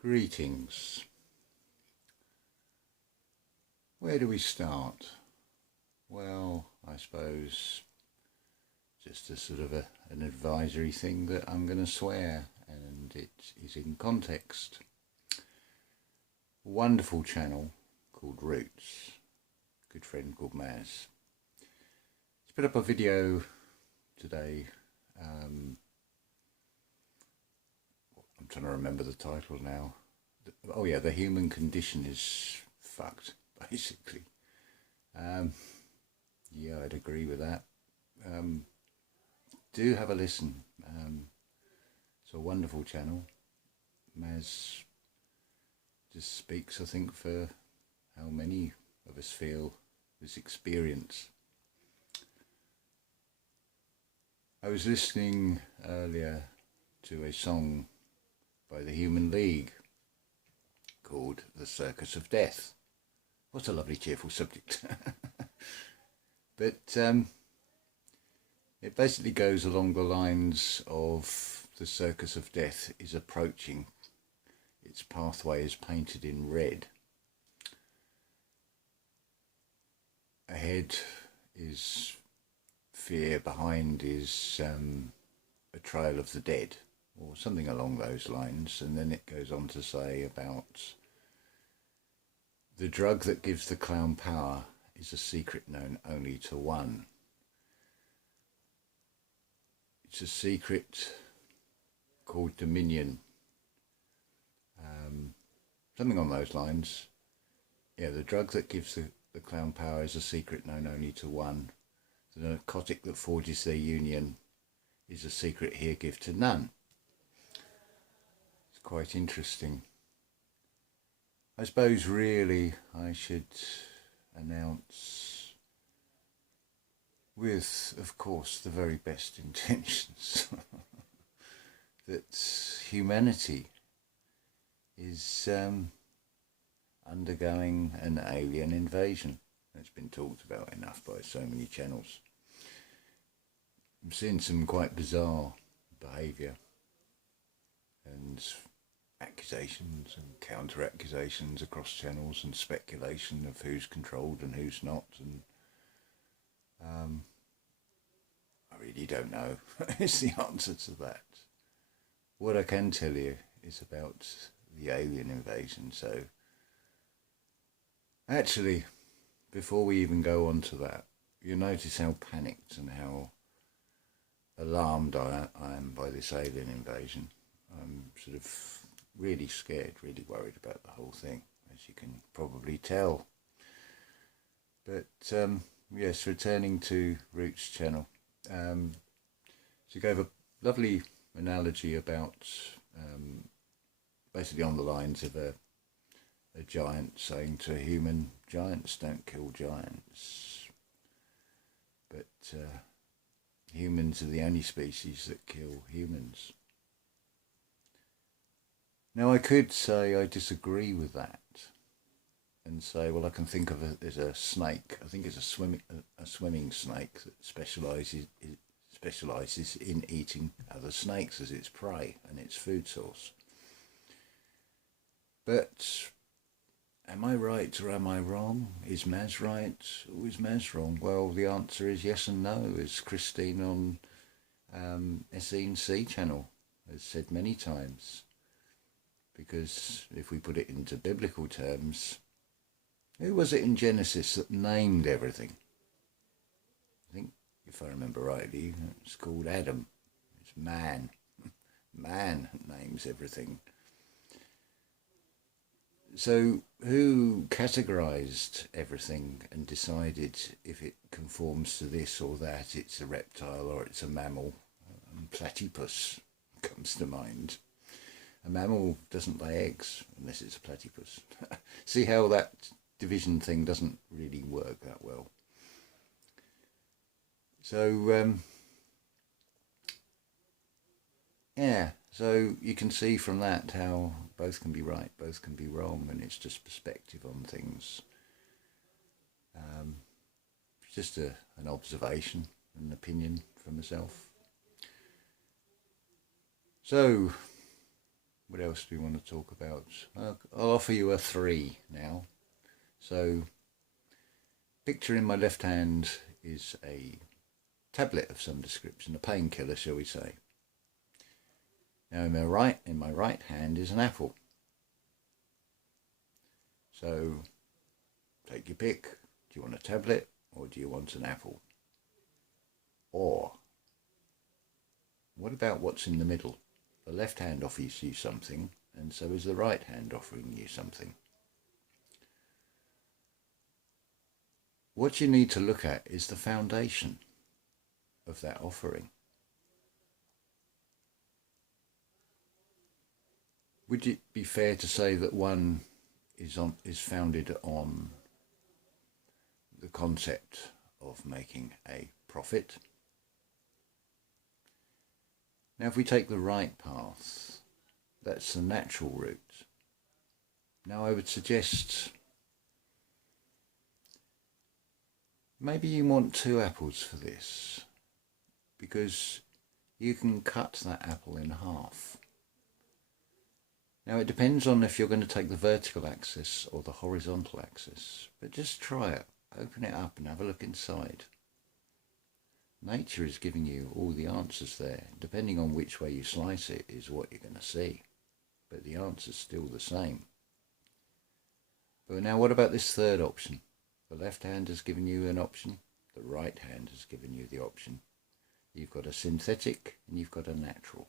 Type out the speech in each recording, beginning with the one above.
Greetings. Where do we start? Well, I suppose just a sort of an advisory thing that I'm going to swear, and it is in context. A wonderful channel called Roots, a good friend called Maz. He's put up a video today. I'm trying to remember the title now. Oh yeah, the human condition is fucked, basically. Yeah, I'd agree with that. Do have a listen. It's a wonderful channel. Maz just speaks, I think, for how many of us feel this experience. I was listening earlier to a song by the Human League called The Circus of Death. What a lovely cheerful subject. But it basically goes along the lines of the circus of death is approaching. Its pathway is painted in red. Ahead is fear, behind is a trail of the dead, or something along those lines. And then it goes on to say about the drug that gives the clown power is a secret known only to one. It's a secret called dominion. Something on those lines. Yeah, the drug that gives the clown power is a secret known only to one. The narcotic that forges their union is a secret here give to none. It's quite interesting. I suppose really I should announce, with of course the very best intentions, that humanity is undergoing an alien invasion. It's been talked about enough by so many channels. I'm seeing some quite bizarre behaviour and accusations and counter-accusations across channels, and speculation of who's controlled and who's not, and I really don't know is the answer to that. What I can tell you is about the alien invasion. So actually, before we even go on to that, you'll notice how panicked and how alarmed I am by this alien invasion. I'm sort of really scared, really worried about the whole thing, as you can probably tell. But yes, returning to Roots channel. She gave a lovely analogy about basically on the lines of a giant saying to a human, giants don't kill giants, but humans are the only species that kill humans. Now I could say I disagree with that and say, well, I can think of it as a snake. I think it's a swimming snake that specialises in eating other snakes as its prey and its food source. But am I right or am I wrong? Is Maz right or is Maz wrong? Well, the answer is yes and no, as Christine on SNC channel has said many times. Because if we put it into biblical terms, who was it in Genesis that named everything? I think, if I remember rightly, it's called Adam. It's man. Man names everything. So who categorised everything and decided if it conforms to this or that, it's a reptile or it's a mammal? Platypus comes to mind. A mammal doesn't lay eggs unless it's a platypus. See how that division thing doesn't really work that well. So, yeah, so you can see from that how both can be right, both can be wrong, and it's just perspective on things. It's just an observation, an opinion from myself. So, What else do we want to talk about? I'll offer you a 3 now. So, picture in my left hand is a tablet of some description, a painkiller, shall we say. Now in my right hand is an apple. So, take your pick. Do you want a tablet or do you want an apple? Or, what about what's in the middle? The left hand offers you something, and so is the right hand offering you something. What you need to look at is the foundation of that offering. Would it be fair to say that one is founded on the concept of making a profit? Now, if we take the right path, that's the natural route. Now, I would suggest maybe you want 2 apples for this, because you can cut that apple in half. Now, it depends on if you're going to take the vertical axis or the horizontal axis, but just try it. Open it up and have a look inside. Nature is giving you all the answers there. Depending on which way you slice it is what you're going to see. But the answer's still the same. But now what about this third option? The left hand has given you an option. The right hand has given you the option. You've got a synthetic and you've got a natural.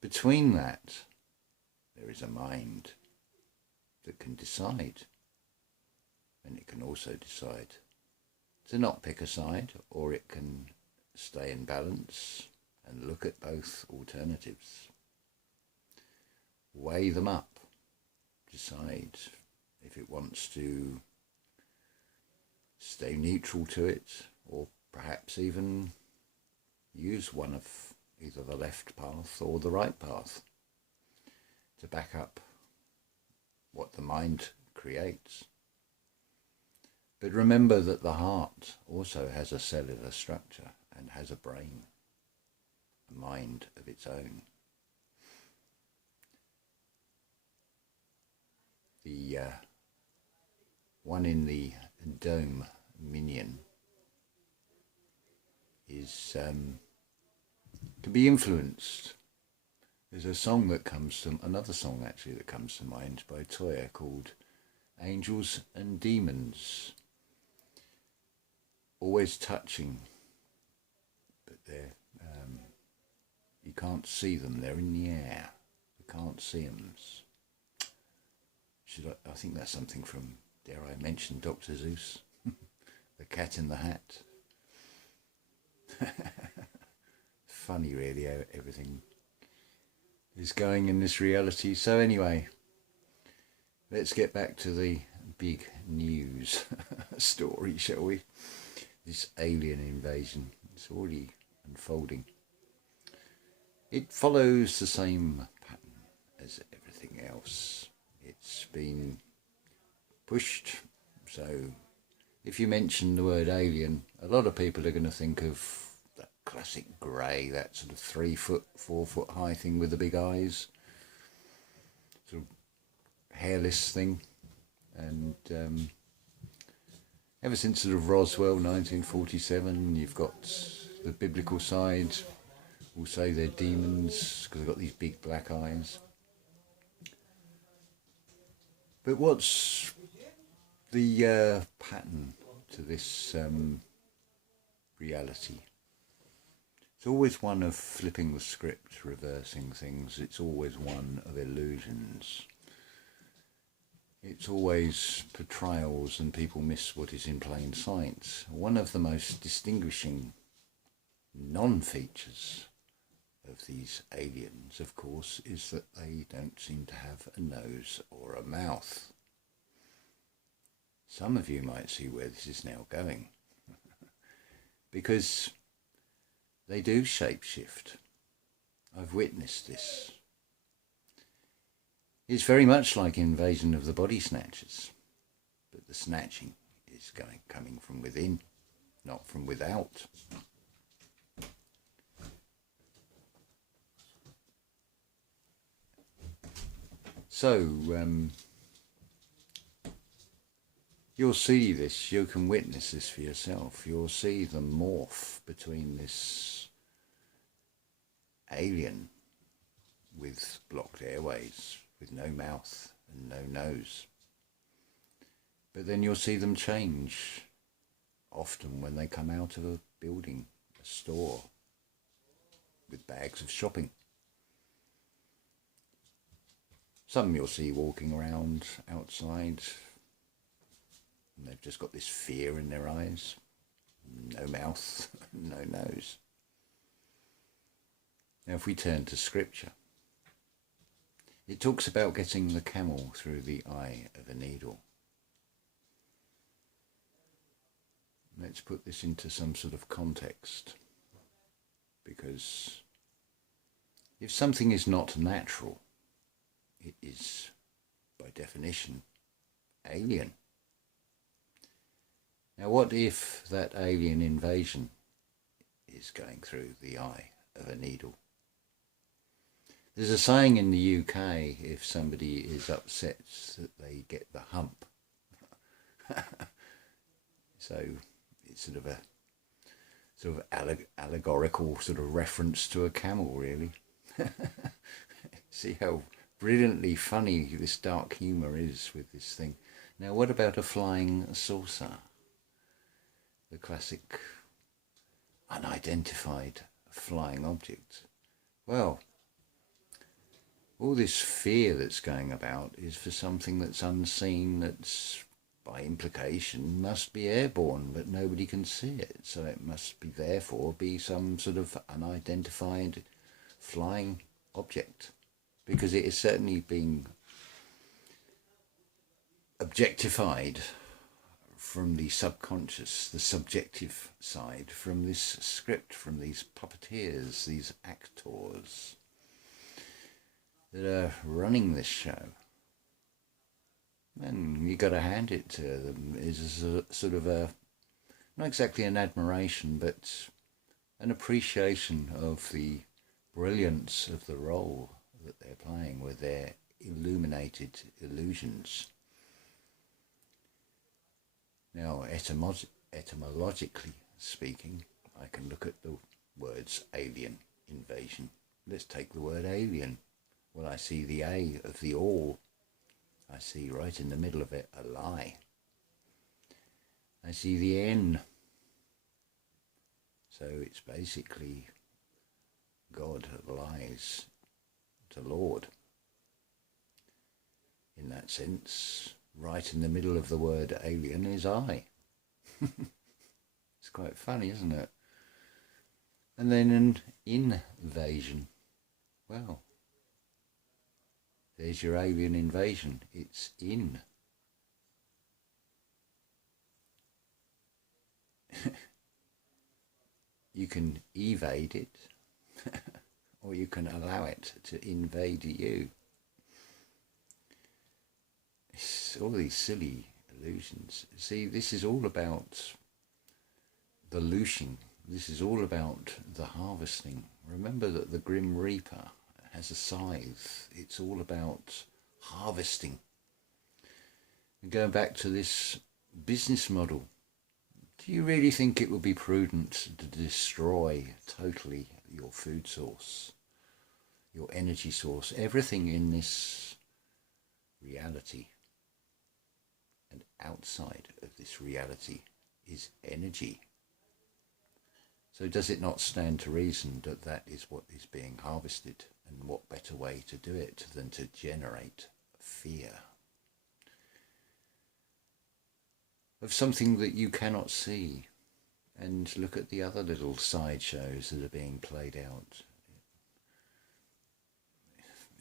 Between that, there is a mind that can decide. And it can also decide to not pick a side, or it can stay in balance and look at both alternatives. Weigh them up, decide if it wants to stay neutral to it, or perhaps even use one of either the left path or the right path to back up what the mind creates. But remember that the heart also has a cellular structure and has a brain, a mind of its own. The one in the dome minion is to be influenced. There's a song that comes to, another song actually that comes to mind by Toya called Angels and Demons. Always touching, but they're you can't see them. They're in the air. You can't see them. I think that's something from, dare I mention, Dr. Seuss, the Cat in the Hat. Funny, really, how everything is going in this reality. So anyway, let's get back to the big news story, shall we? This alien invasion. It's already unfolding. It follows the same pattern as everything else. It's been pushed. So if you mention the word alien, a lot of people are going to think of that classic grey, that sort of 3 foot, 4 foot high thing with the big eyes. Sort of hairless thing. And ever since sort of Roswell, 1947, you've got the biblical side. We'll say they're demons because they've got these big black eyes. But what's the pattern to this reality? It's always one of flipping the script, reversing things. It's always one of illusions. It's always portrayals, and people miss what is in plain sight. One of the most distinguishing non-features of these aliens, of course, is that they don't seem to have a nose or a mouth. Some of you might see where this is now going. Because they do shapeshift. I've witnessed this. It's very much like Invasion of the Body Snatchers, but the snatching is coming from within, not from without. So, you'll see this, you can witness this for yourself. You'll see the morph between this alien with blocked airways, with no mouth and no nose. But then you'll see them change, often when they come out of a building, a store, with bags of shopping. Some you'll see walking around outside, and they've just got this fear in their eyes, no mouth, no nose. Now if we turn to scripture, it talks about getting the camel through the eye of a needle. Let's put this into some sort of context, because if something is not natural, it is, by definition, alien. Now what if that alien invasion is going through the eye of a needle? There's a saying in the UK, if somebody is upset, that they get the hump. So it's sort of allegorical sort of reference to a camel, really. See how brilliantly funny this dark humour is with this thing. Now what about a flying saucer? The classic unidentified flying object. Well, all this fear that's going about is for something that's unseen, that's by implication must be airborne, but nobody can see it, so it must be therefore be some sort of unidentified flying object, because it is certainly being objectified from the subconscious, the subjective side, from this script, from these puppeteers, these actors that are running this show. And you got to hand it to them is a sort of a, not exactly an admiration, but an appreciation of the brilliance of the role that they're playing with their illuminated illusions. Now, etymologically speaking, I can look at the words alien, invasion. Let's take the word alien. Well, I see the A of the all. I see right in the middle of it a lie. I see the N. So it's basically God lies to Lord. In that sense, right in the middle of the word alien is I. It's quite funny, isn't it? And then an invasion. Well, there's your alien invasion. It's in. You can evade it, or you can allow it to invade you. It's all these silly illusions. See, this is all about the looshing. This is all about the harvesting. Remember that the Grim Reaper has a scythe. It's all about harvesting. And going back to this business model, do you really think it would be prudent to destroy totally your food source, your energy source, everything in this reality? And outside of this reality is energy. So does it not stand to reason that that is what is being harvested? And what better way to do it than to generate fear of something that you cannot see? And look at the other little sideshows that are being played out.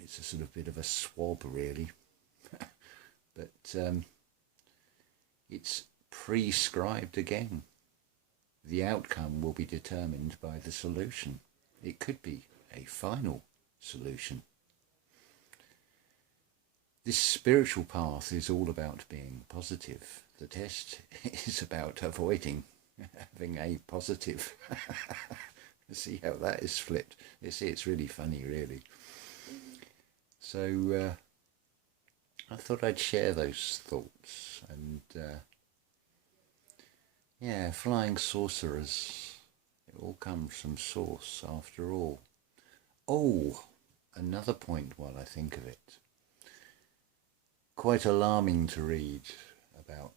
It's a sort of bit of a swab, really. But it's prescribed again. The outcome will be determined by the solution. It could be a final solution. This spiritual path is all about being positive. The test is about avoiding having a positive. See how that is flipped. You see, it's really funny, really. So I thought I'd share those thoughts. And yeah, flying sorcerers. It all comes from source after all. Oh, another point while I think of it. Quite alarming to read about.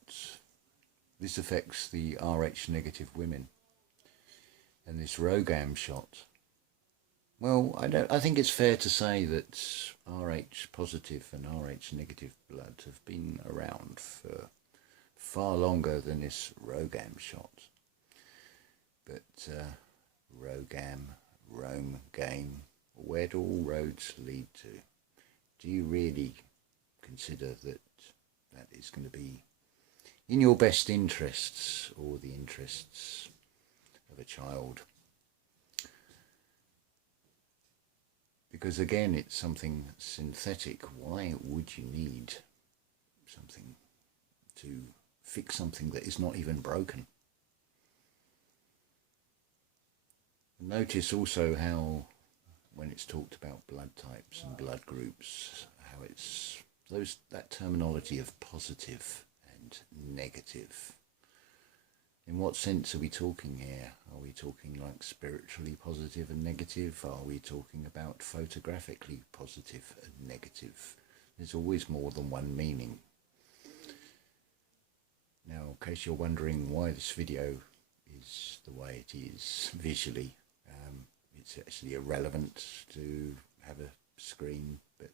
This affects the Rh negative women and this ROGAM shot. Well, I think it's fair to say that Rh positive and Rh negative blood have been around for far longer than this ROGAM shot. But ROGAM, Rome game, where do all roads lead to? Do you really consider that that is going to be in your best interests or the interests of a child? Because again, it's something synthetic. Why would you need something to fix something that is not even broken? Notice also how, when it's talked about blood types and blood groups, how it's that terminology of positive and negative. In what sense are we talking here? Are we talking like spiritually positive and negative? Are we talking about photographically positive and negative? There's always more than one meaning. Now, in case you're wondering why this video is the way it is visually, it's actually irrelevant to have a screen, but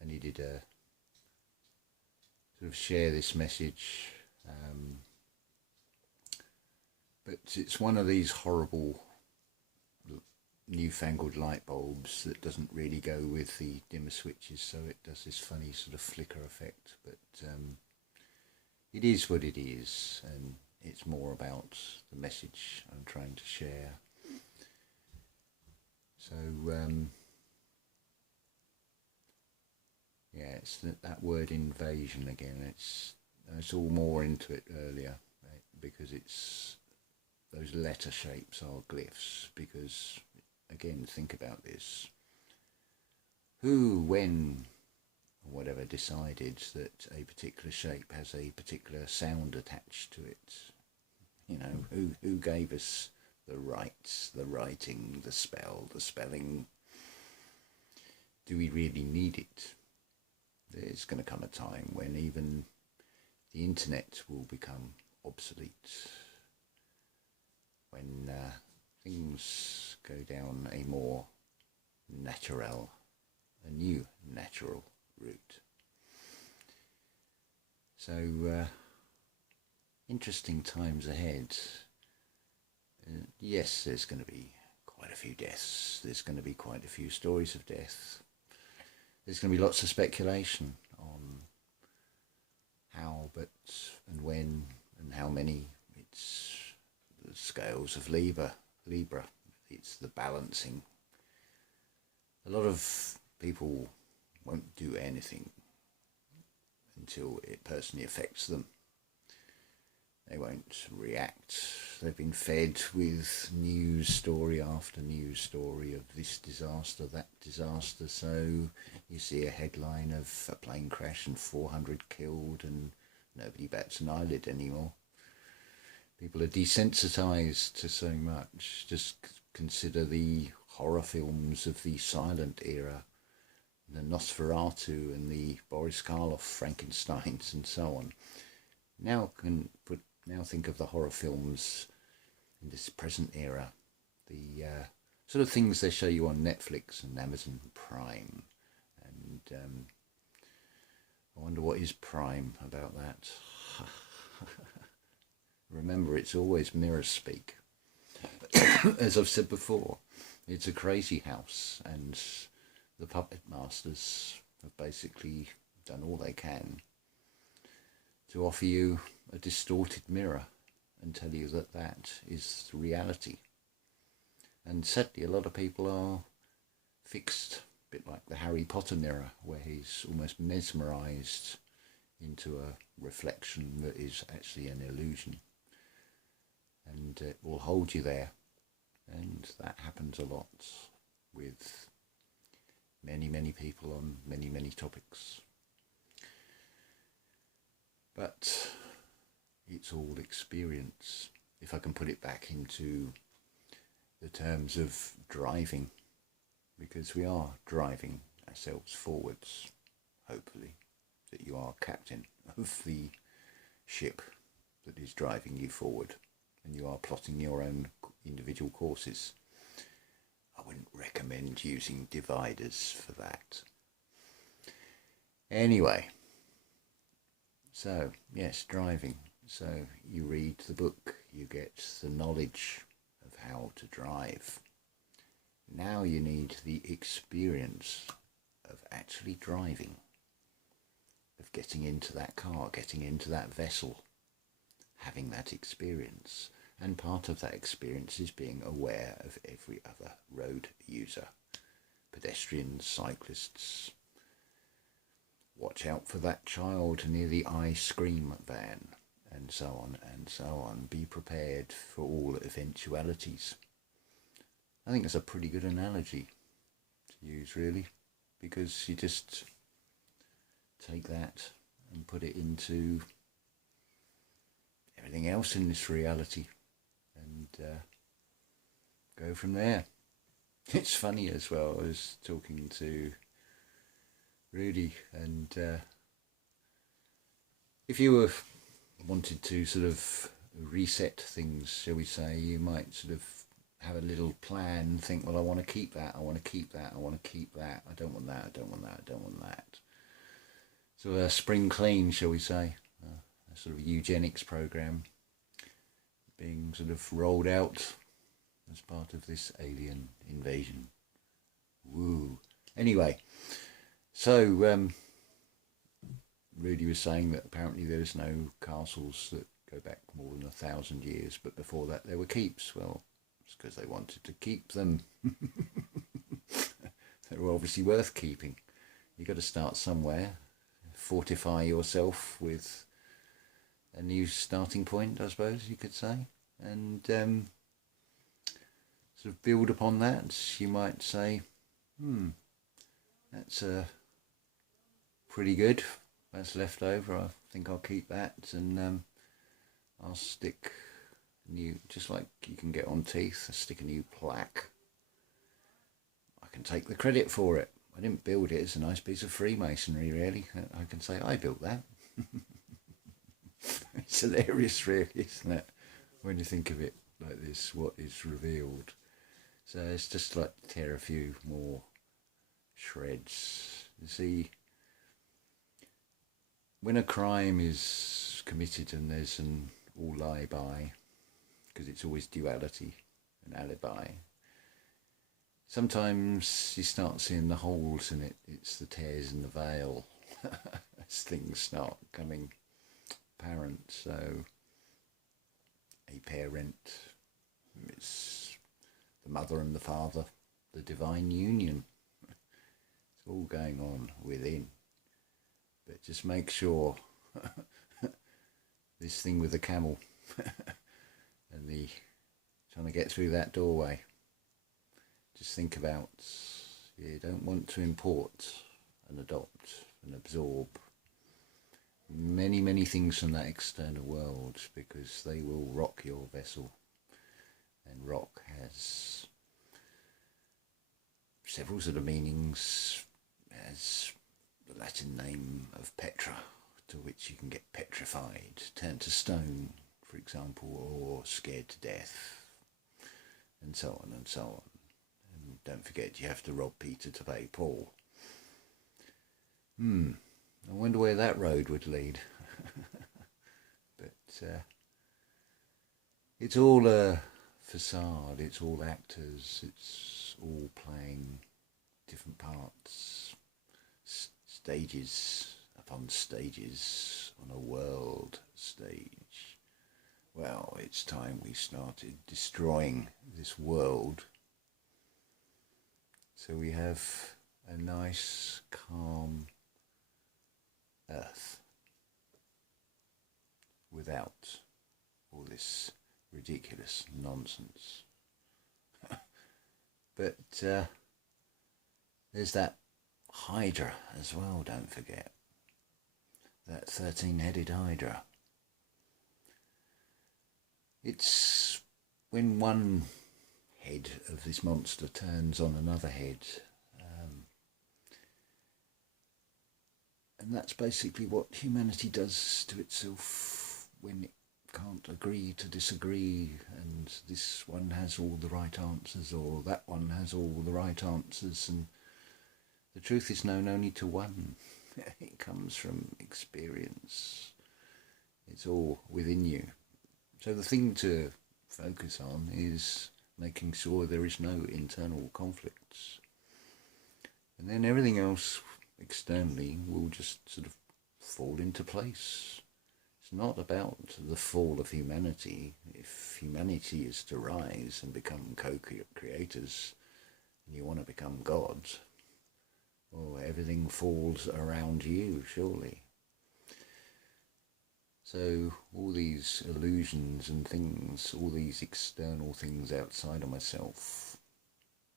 I needed to sort of share this message. But it's one of these horrible newfangled light bulbs that doesn't really go with the dimmer switches, so it does this funny sort of flicker effect. But it is what it is, and it's more about the message I'm trying to share. So yeah, it's that word invasion again. It's all more into it earlier, right? Because it's those letter shapes are glyphs. Because again, think about this: who, when, or whatever decided that a particular shape has a particular sound attached to it? You know, who gave us the rights, the writing, the spell, the spelling? Do we really need it? There's going to come a time when even the internet will become obsolete, when things go down a more natural, a new natural route. So interesting times ahead. Yes, there's going to be quite a few deaths. There's going to be quite a few stories of death. There's going to be lots of speculation on how, but, and when, and how many. It's the scales of Libra. It's the balancing. A lot of people won't do anything until it personally affects them. They won't react. They've been fed with news story after news story of this disaster, that disaster. So you see a headline of a plane crash and 400 killed, and nobody bats an eyelid anymore. People are desensitized to so much. Just consider the horror films of the silent era, the Nosferatu and the Boris Karloff Frankensteins and so on. Now think of the horror films in this present era, the sort of things they show you on Netflix and Amazon Prime, and I wonder what is Prime about that. Remember, it's always mirror speak. As I've said before, it's a crazy house, and the puppet masters have basically done all they can to offer you a distorted mirror and tell you that that is the reality. And sadly, a lot of people are fixed, a bit like the Harry Potter mirror, where he's almost mesmerised into a reflection that is actually an illusion. And it will hold you there. And that happens a lot with many people on many topics. But it's all experience. If I can put it back into the terms of driving, because we are driving ourselves forwards, hopefully, that you are captain of the ship that is driving you forward, and you are plotting your own individual courses. I wouldn't recommend using dividers for that. Anyway, so yes, driving. So you read the book, you get the knowledge of how to drive. Now you need the experience of actually driving, of getting into that car, getting into that vessel, having that experience. And part of that experience is being aware of every other road user, pedestrians, cyclists. Watch out for that child near the ice cream van, and so on and so on. Be prepared for all eventualities. I think it's a pretty good analogy to use, really, because you just take that and put it into everything else in this reality and go from there. It's funny as well, I was talking to Rudy, and if you wanted to sort of reset things, shall we say, you might sort of have a little plan, think, well, I want to keep that, I want to keep that, I want to keep that, I don't want that, I don't want that, I don't want that. So a spring clean, shall we say, a sort of eugenics program being sort of rolled out as part of this alien invasion. Woo. Anyway, so Rudy was saying that apparently there's no castles that go back more than 1,000 years, but before that there were keeps. Well, it's because they wanted to keep them. They were obviously worth keeping. You've got to start somewhere, fortify yourself with a new starting point, I suppose you could say, and sort of build upon that. You might say, that's pretty good, that's left over, I think I'll keep that, and I'll stick new, just like you can get on teeth, I'll stick a new plaque. I can take the credit for it. I didn't build it, it's a nice piece of Freemasonry, really. I can say I built that. It's hilarious, really, isn't it, when you think of it like this, what is revealed. So it's just like tear a few more shreds. You see, when a crime is committed and there's an all lie by, because it's always duality, an alibi, sometimes you start seeing the holes in it. It's the tears in the veil as things start coming apparent. So a parent, it's the mother and the father, the divine union. It's all going on within. But just make sure this thing with the camel and the trying to get through that doorway, just think about, you don't want to import and adopt and absorb many things from that external world, because they will rock your vessel. And rock has several sort of meanings, as the Latin name of Petra, to which you can get petrified, turned to stone, for example, or scared to death, and so on and so on. And don't forget, you have to rob Peter to pay Paul. I wonder where that road would lead. But it's all a facade, it's all actors, it's all playing different parts, stages upon stages on a world stage. Well, it's time we started destroying this world, so we have a nice, calm Earth without all this ridiculous nonsense. But there's that Hydra as well, don't forget. That 13-headed Hydra. It's when one head of this monster turns on another head. And that's basically what humanity does to itself when it can't agree to disagree, and this one has all the right answers or that one has all the right answers, and the truth is known only to one. It comes from experience. It's all within you. So the thing to focus on is making sure there is no internal conflicts. And then everything else externally will just sort of fall into place. It's not about the fall of humanity. If humanity is to rise and become co-creators, and you want to become gods, well, everything falls around you, surely. So all these illusions and things, all these external things outside of myself,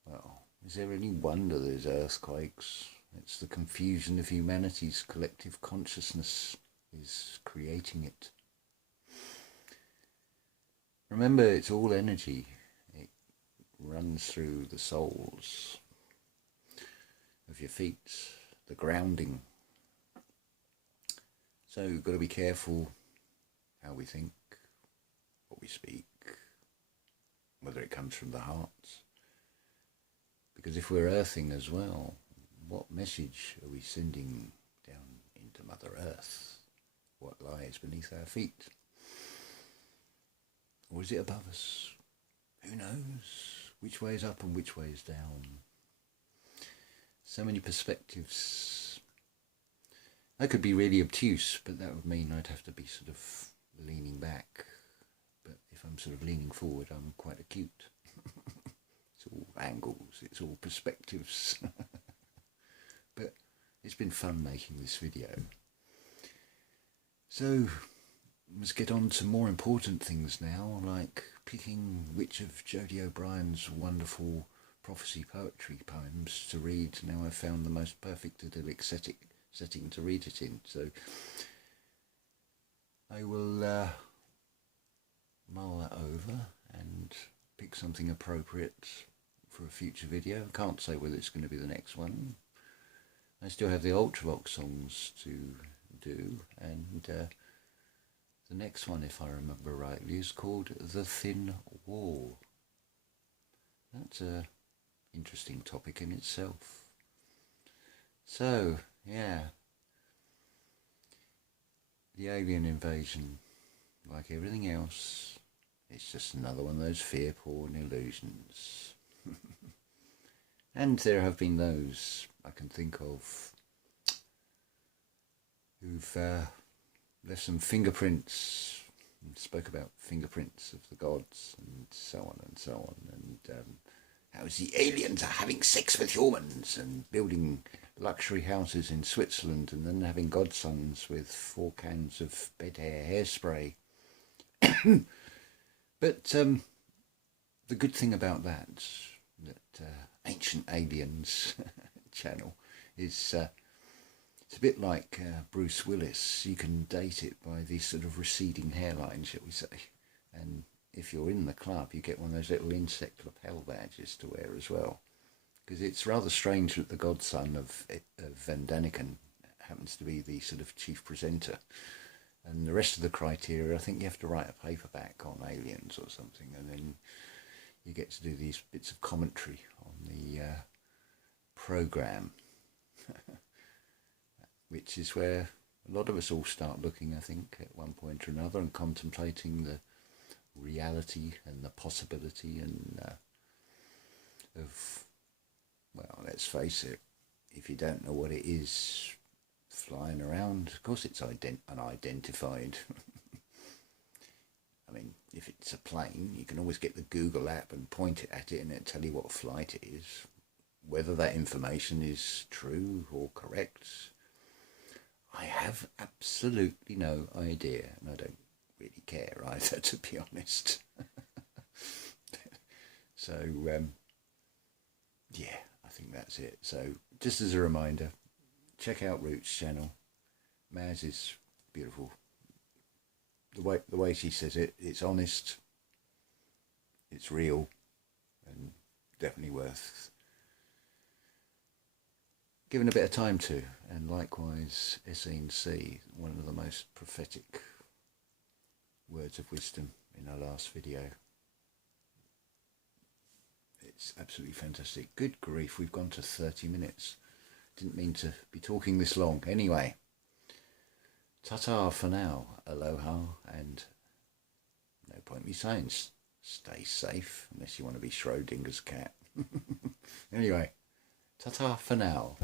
well, is there any wonder there's earthquakes? It's the confusion of humanity's collective consciousness is creating it. Remember, it's all energy. It runs through the soles of your feet, the grounding. So you've got to be careful how we think, what we speak, whether it comes from the heart. Because if we're earthing as well, what message are we sending down into Mother Earth? What lies beneath our feet? Or is it above us? Who knows? Which way is up and which way is down? So many perspectives. I could be really obtuse, but that would mean I'd have to be sort of leaning back. But if I'm sort of leaning forward, I'm quite acute. It's all angles, it's all perspectives. But it's been fun making this video. So let's get on to more important things now, like picking which of Jodie O'Brien's wonderful prophecy poetry poems to read. Now I've found the most perfect idyllic setting to read it in. So I will mull that over and pick something appropriate for a future video. I can't say whether it's going to be the next one. I still have the Ultravox songs to do, and the next one, if I remember rightly, is called The Thin Wall. That's a interesting topic in itself. So, yeah, the alien invasion, like everything else, it's just another one of those fear-porn illusions. And there have been those I can think of who've left some fingerprints and spoke about fingerprints of the gods and so on and so on, and how the aliens are having sex with humans and building luxury houses in Switzerland and then having godsons with 4 cans of bed hair hairspray. But the good thing about that Ancient Aliens channel is it's a bit like Bruce Willis. You can date it by these sort of receding hairline, shall we say. And if you're in the club, you get one of those little insect lapel badges to wear as well. Because it's rather strange that the godson of Van Daniken happens to be the sort of chief presenter. And the rest of the criteria, I think you have to write a paperback on aliens or something, and then you get to do these bits of commentary on the programme, which is where a lot of us all start looking, I think, at one point or another and contemplating the reality and the possibility and of, well, let's face it, if you don't know what it is flying around, of course it's unidentified. I mean, if it's a plane, you can always get the Google app and point it at it and it'll tell you what flight it is. Whether that information is true or correct, I have absolutely no idea, and I don't really care either, to be honest. So, yeah, I think that's it. So just as a reminder, check out Root's channel. Maz is beautiful. The way she says it, it's honest, it's real, and definitely worth giving a bit of time to. And likewise, Essene C, one of the most prophetic words of wisdom in our last video. It's absolutely fantastic. Good grief, we've gone to 30 minutes. Didn't mean to be talking this long. Anyway, ta-ta for now. Aloha, and no point me saying stay safe unless you want to be Schrodinger's cat. Anyway, ta-ta for now.